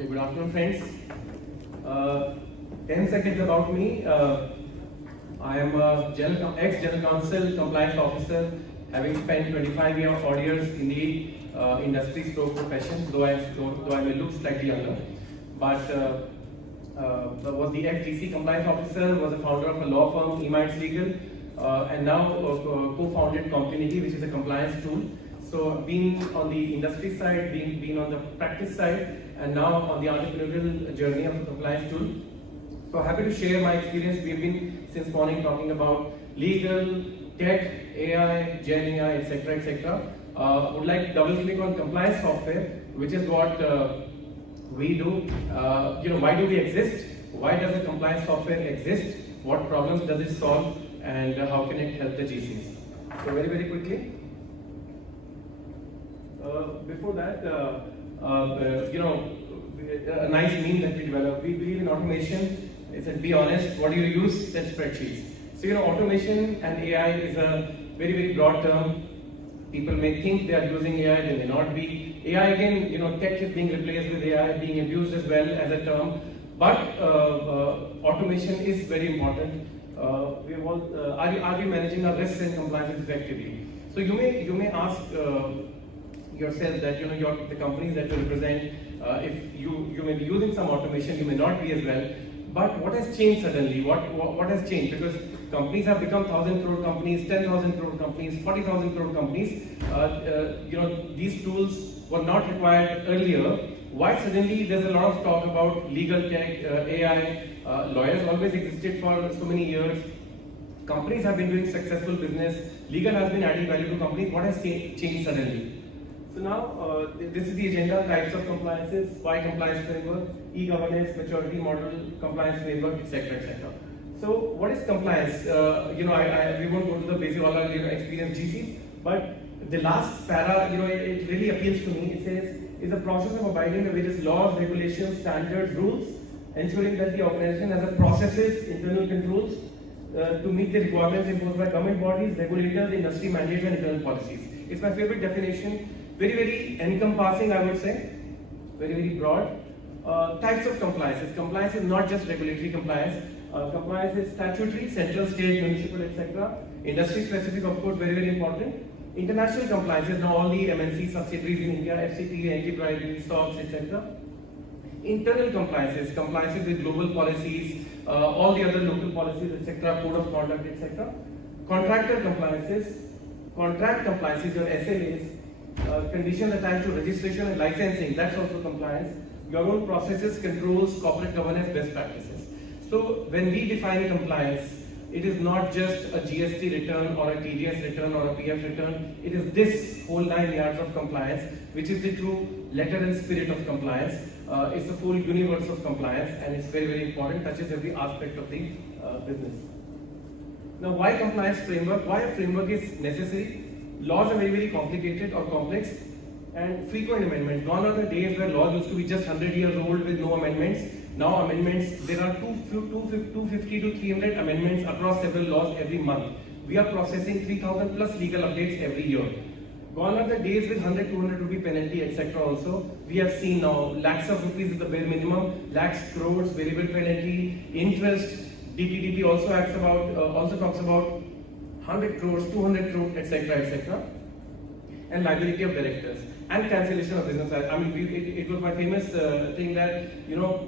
Okay, good afternoon, friends. 10 seconds about me. I am a ex-General Counsel, Compliance Officer, having spent 25 years in the industry stroke profession, though I may look slightly younger. But was the ex-DC Compliance Officer, was the founder of a law firm, eMinds Legal, and now co-founded COMPLINITY, which is a compliance tool. So been on the industry side, been on the practice side, and now on the entrepreneurial journey of the compliance tool. So happy to share my experience. We've been since morning talking about legal, tech, AI, Gen AI, etc., etc. Would like to double click on compliance software, which is what we do. Why do we exist? Why does the compliance software exist? What problems does it solve? And how can it help the GCs? So very quickly. Before that, a nice meme that we developed. We believe in automation. It said, be honest, what do you use? Said spreadsheets. So automation and AI is a very broad term. People may think they are using AI, they may not be. AI again, tech is being replaced with AI, being abused as well as a term. But automation is very important. Are we managing our risks and compliance effectively? So you may ask yourself that the companies that you represent, if you may be using some automation, you may not be as well. But what has changed suddenly? What has changed? Because companies have become 1,000 crore companies, 10,000 crore companies, 40,000 crore companies. These tools were not required earlier. Why suddenly there's a lot of talk about legal tech, AI? Lawyers always existed for so many years. Companies have been doing successful business. Legal has been adding value to companies. What has changed suddenly? So now, this is the agenda: types of compliances, why compliance framework, e-governance, maturity model, compliance framework, etc., etc. So, what is compliance? We won't go to the basic all our experienced GCs, but the last para, it really appeals to me. It says, is a process of abiding the various laws, regulations, standards, rules, ensuring that the organization has the processes, internal controls to meet the requirements imposed by government bodies, regulators, industry mandates, and internal policies. It's my favorite definition. Very encompassing, I would say. Very broad. Types of compliances. Compliance is not just regulatory compliance. Compliance is statutory, central, state, municipal, etc. Industry specific, of course, very important. International compliances, now all the MNC subsidiaries in India, FCT, anti-bribery, SOX, etc. Internal compliances with global policies, all the other local policies, etc., code of conduct, etc. Contractor compliances, contract compliances, your SLAs, conditions attached to registration and licensing, that's also compliance. Your own processes, controls, corporate governance, best practices. So when we define compliance, it is not just a GST return or a TDS return or a PF return. It is this whole 9 yards of compliance, which is the true letter and spirit of compliance. It's the full universe of compliance, and it's very important, touches every aspect of the business. Now, why compliance framework? Why a framework is necessary? Laws are very complicated or complex, and frequent amendments. Gone are the days where laws used to be just 100 years old with no amendments. Now amendments, there are 250 to 300 amendments across several laws every month. We are processing 3,000 plus legal updates every year. Gone are the days with 100, 200 rupee penalty, etc. also. We have seen now lakhs of rupees is the bare minimum, lakhs, crores, variable penalty, interest. DPDP also talks about 100 crores, 200 crores, etc. And liability of directors and cancellation of business. It was my famous thing that,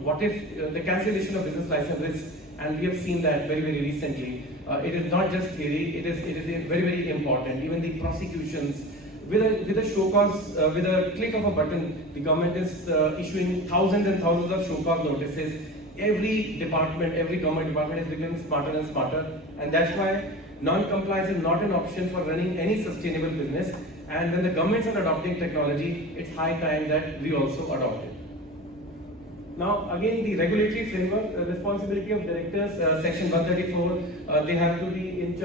what if the cancellation of business licenses, and we have seen that very recently. It is not just theory, it is very important. Even the prosecutions, with a show cause, with a click of a button, the government is issuing thousands and thousands of show cause notices. Every government department is becoming smarter and smarter, and that's why non-compliance is not an option for running any sustainable business. And when the governments are adopting technology, it's high time that we also adopt it. Now, again, the regulatory framework, responsibility of directors, section 134, they have to be in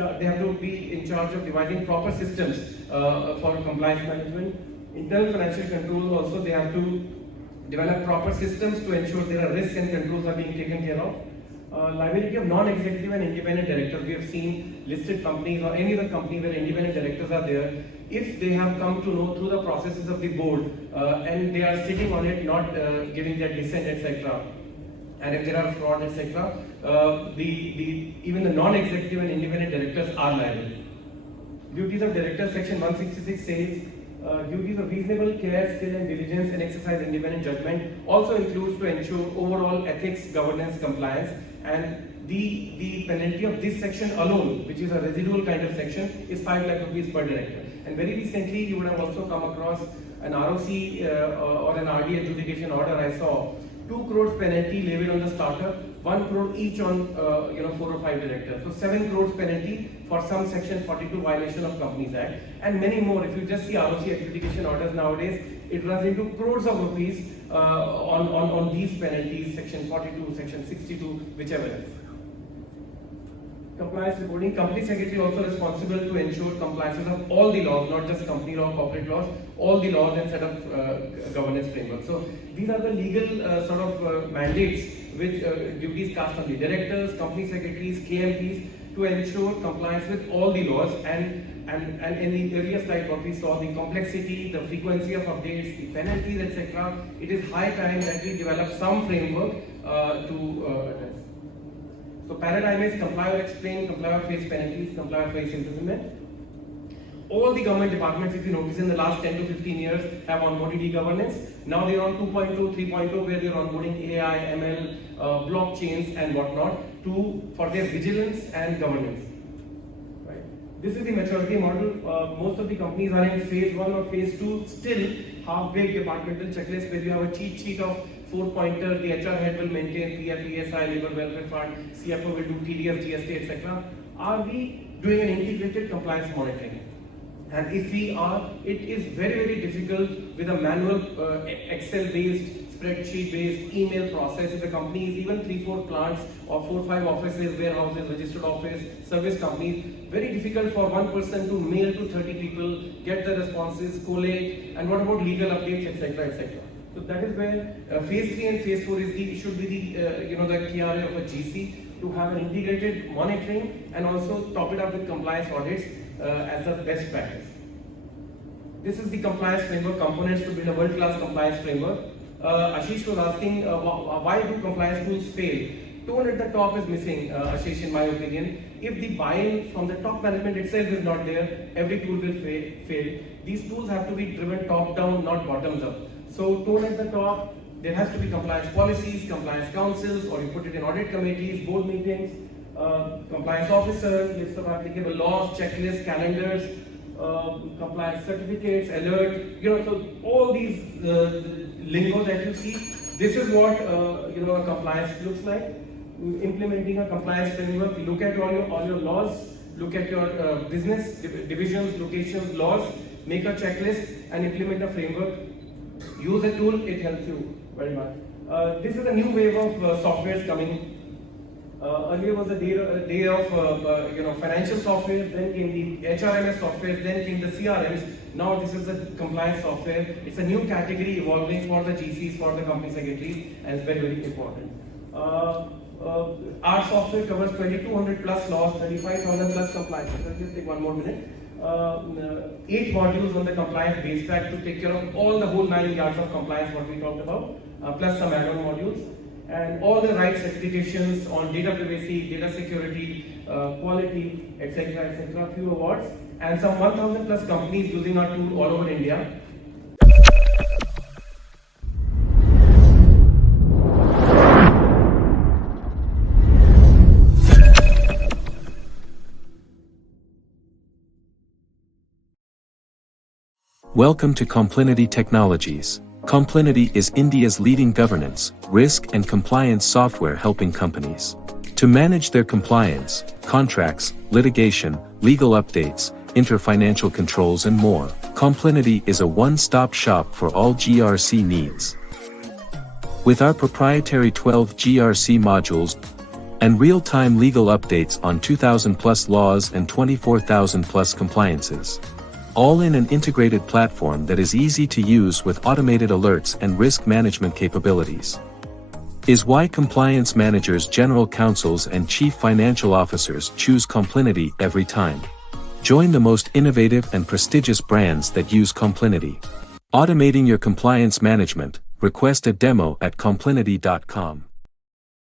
charge of devising proper systems for compliance management. Internal financial control also, they have to develop proper systems to ensure there are risks and controls are being taken care of. Liability of non-executive and independent directors. We have seen listed companies or any other company where independent directors are there. if they have come to know through the processes of the board and they are sitting on it, not giving their dissent, etc. And if there are fraud, etc., even the non-executive and independent directors are liable. Duties of directors, section 166 says, duties of reasonable care, skill and diligence and exercise independent judgment also includes to ensure overall ethics, governance, compliance, and the penalty of this section alone, which is a residual kind of section, is 5 lakh rupees per director. And very recently, you would have also come across an ROC or an RD adjudication order I saw, 2 crores penalty levied on the starter, 1 crore each on 4 or 5 directors. So 7 crores penalty for some section 42 violation of Companies Act, and many more. If you just see ROC adjudication orders nowadays, it runs into crores of rupees on these penalties, section 42, section 62, whichever else. Compliance reporting. Company secretary also responsible to ensure compliance of all the laws, not just company law, corporate laws, all the laws and set up governance framework. So these are the legal mandates which duties cast on the directors, company secretaries, KMPs to ensure compliance with all the laws, and in the earlier slide what we saw, the complexity, the frequency of updates, the penalties, etc. It is high time that we develop some framework to address. So paradigm is comply or explain, comply or face penalties, comply or face imprisonment. All the government departments, if you notice, in the last 10 to 15 years have onboarded e-governance. Now they're on 2.2, 3.0, where they're onboarding AI, ML, blockchains and whatnot for their vigilance and governance. Right. This is the maturity model. Most of the companies are in phase 1 or phase 2, still half-baked departmental checklist where you have a cheat sheet of 4-pointer, the HR head will maintain PF, ESI, Labor Welfare Fund, CFO will do TDS, GST, etc. Are we doing an integrated compliance monitoring? And if we are, it is very, very difficult with a manual Excel-based, spreadsheet-based email process. If a company is even 3-4 plants or 4-5 offices, warehouses, registered office, service companies, very difficult for one person to mail to 30 people, get the responses, collate, and what about legal updates, etc., etc. So that is where phase 3 and phase 4 should be the KRA of a GC to have an integrated monitoring and also top it up with compliance audits as the best practice. This is the compliance framework components to build a world-class compliance framework. Ashish was asking why do compliance tools fail? Tone at the top is missing, Ashish, in my opinion. If the buy-in from the top management itself is not there, every tool will fail. These tools have to be driven top-down, not bottoms-up. So tone at the top, there has to be compliance policies, compliance councils, or you put it in audit committees, board meetings, compliance officer, list of applicable laws, checklists, calendars, compliance certificates, alert, so all these lingo that you see, this is what a compliance looks like. Implementing a compliance framework, look at all your laws, look at your business divisions, locations, laws, make a checklist and implement a framework. Use a tool, it helps you very much. This is a new wave of softwares coming. Earlier was the day of financial software, then came the HRMS software, then came the CRMs. Now this is the compliance software. It's a new category evolving for the GCs, for the company secretaries, and it's very, very important. Our software covers 2,200 plus laws, 35,000 plus compliance. Let's just take one more minute. 8 modules on the compliance base pack to take care of all the whole 9 yards of compliance what we talked about, plus some add-on modules, and all the right certifications on data privacy, data security, quality, etc., few awards, and some 1,000 plus companies using our tool all over India. Welcome to COMPLINITY Technologies. COMPLINITY is India's leading governance, risk and compliance software helping companies to manage their compliance, contracts, litigation, legal updates, inter-financial controls and more. COMPLINITY is a one-stop shop for all GRC needs. With our proprietary 12 GRC modules and real-time legal updates on 2,000 plus laws and 24,000 plus compliances. All in an integrated platform that is easy to use with automated alerts and risk management capabilities. Is why compliance managers, general counsels and chief financial officers choose COMPLINITY every time. Join the most innovative and prestigious brands that use COMPLINITY. Automating your compliance management. Request a demo at complinity.com.